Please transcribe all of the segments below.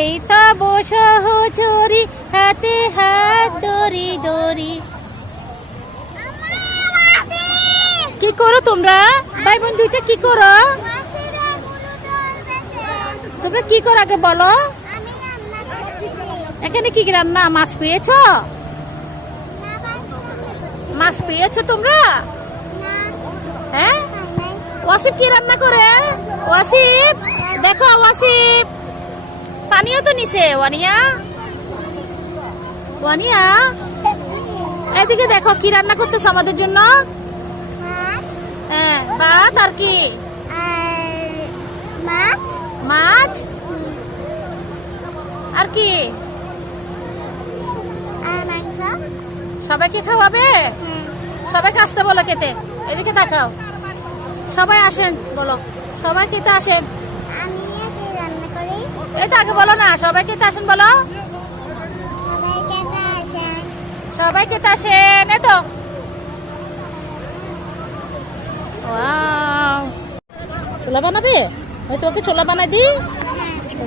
এই তব সহচরি হাতে হাত ধরি ধরি। কি করো তোমরা ভাই বোন দুইটা? কি করো তোমরা? কি করো আগে বলো। এখানে কি রান্না? মাছ পেয়েছো? মাছ পেয়েছো তোমরা? হ্যাঁ, ওয়াসিফ কি রান্না করে? ওয়াসিফ দেখো, ওয়াসিফ পানিও তো নিছে। ওয়ানিয়া, ওয়ানিয়া এদিকে দেখো কি রান্না করতেছে আমাদের জন্য। হ্যাঁ, ভাত আর কি? মাছ। মাছ আর কি? সবাইকে খাওয়াবে? সবাইকে আসতে বলো খেতে। এদিকে দেখাও, সবাই আসেন বলো, সবাই খেতে আসেন। এটা আগে বলো না, সবাই খেতে আসেন বলো। সবাই খেতে আসেন। এই তো ছোলা বানাবে? আমি তোমাকে ছোলা বানাই দিই।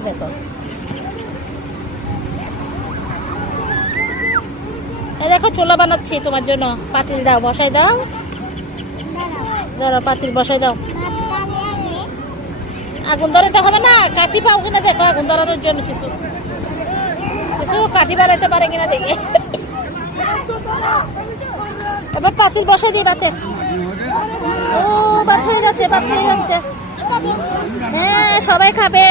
দেখো, এই দেখো ছোলা বানাচ্ছি তোমার জন্য। পাতিল দাও, বসাই দাও। ধরো পাতিল বসাই দাও। আগুন ধরাতে হবে না, কাঠি পাও কিনা দেখো। আগুন ধরানোর জন্য কিছু কিছু কাঠি বানাইতে পারে কিনা দেখে। এবার পাতিল বসাই দিই বাতে। ও ভাত হয়ে যাচ্ছে, ভাত হয়ে যাচ্ছে। হ্যাঁ, সবাই খাবে।